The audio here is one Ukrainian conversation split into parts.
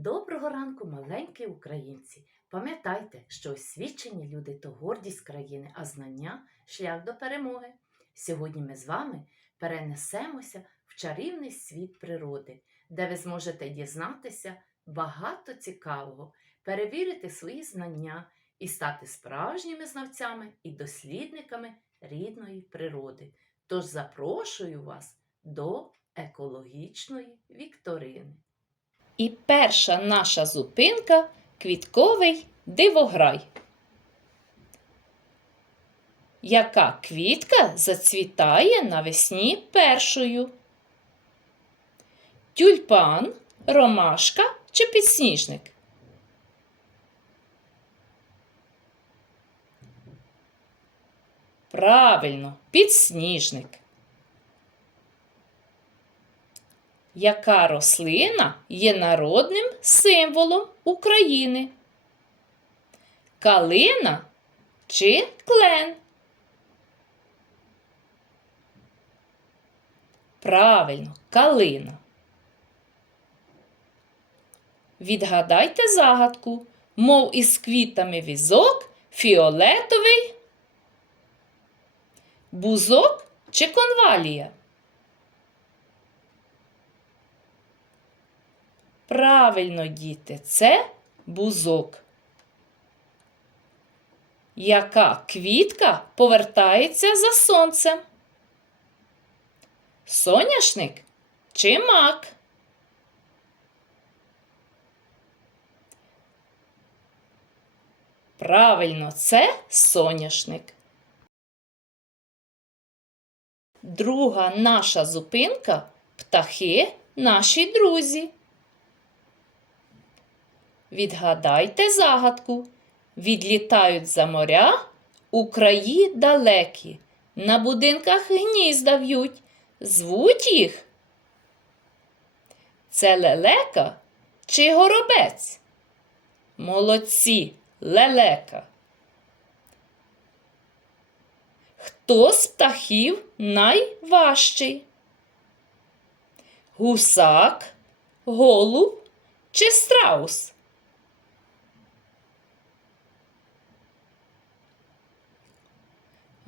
Доброго ранку, маленькі українці! Пам'ятайте, що освічені люди то гордість країни, а знання шлях до перемоги. Сьогодні ми з вами перенесемося в чарівний світ природи, де ви зможете дізнатися багато цікавого, перевірити свої знання і стати справжніми знавцями і дослідниками рідної природи. Тож запрошую вас до екологічної вікторини. І перша наша зупинка квітковий дивограй. Яка квітка зацвітає навесні першою? Тюльпан, ромашка чи підсніжник? Правильно, підсніжник. Яка рослина є народним символом України? Калина чи клен? Правильно, калина. Відгадайте загадку, мов із квітами візок, фіолетовий, бузок чи конвалія? Правильно, діти, це бузок. Яка квітка повертається за сонцем? Соняшник чи мак? Правильно, це соняшник. Друга наша зупинка птахи наші друзі. Відгадайте загадку. Відлітають за моря у краї далекі, на будинках гнізда в'ють, звуть їх. Це лелека чи горобець? Молодці, лелека. Хто з птахів найважчий? Гусак, голуб чи страус?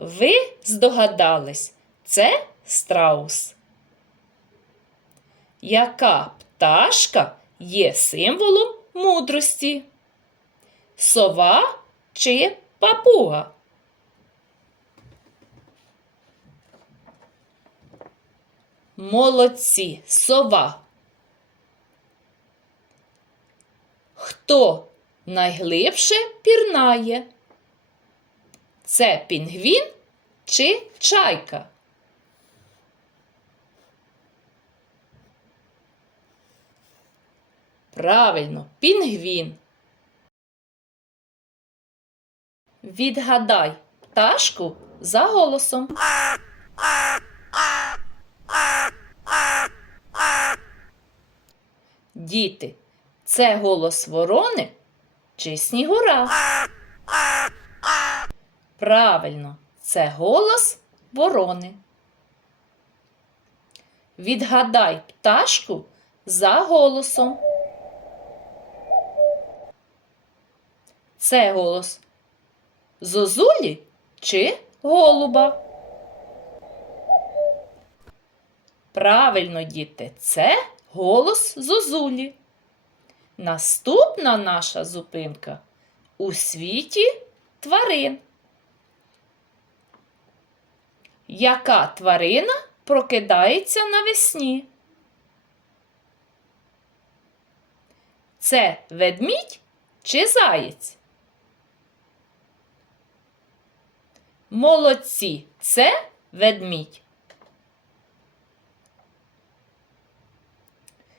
Ви здогадались, це страус. Яка пташка є символом мудрості? Сова чи папуга? Молодці, сова. Хто найглибше пірнає? Це пінгвін чи чайка? Правильно, пінгвін. Відгадай пташку за голосом. Діти, це голос ворони чи снігура? Правильно, це голос ворони. Відгадай пташку за голосом. Це голос зозулі чи голуба? Правильно, діти, це голос зозулі. Наступна наша зупинка у світі тварин. Яка тварина прокидається навесні? Це ведмідь чи заєць? Молодці, це ведмідь.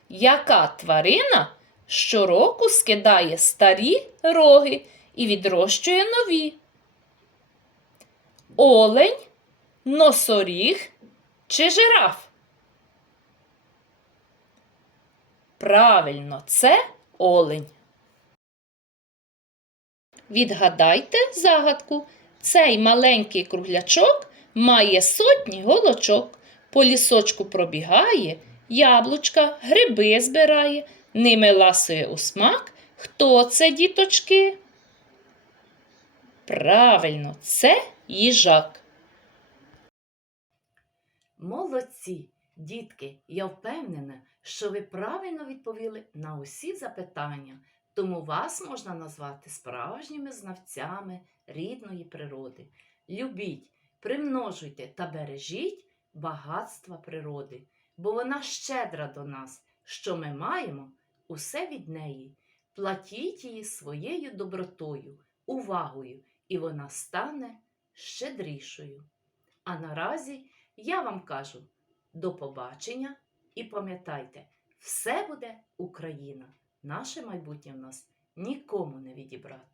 Яка тварина щороку скидає старі роги і відрощує нові? Олень, носоріг чи жираф? Правильно, це олень. Відгадайте загадку. Цей маленький круглячок має сотні голочок. По лісочку пробігає, яблучка, гриби збирає, Ними ласує у смак. Хто це, діточки? Правильно, це їжак. Молодці, дітки, я впевнена, що ви правильно відповіли на усі запитання, тому вас можна назвати справжніми знавцями рідної природи. Любіть, примножуйте та бережіть багатства природи, бо вона щедра до нас, що ми маємо, усе від неї. Платіть її своєю добротою, увагою, і вона стане щедрішою. А наразі я вам кажу до побачення і пам'ятайте, все буде Україна. Наше майбутнє в нас нікому не відібрати.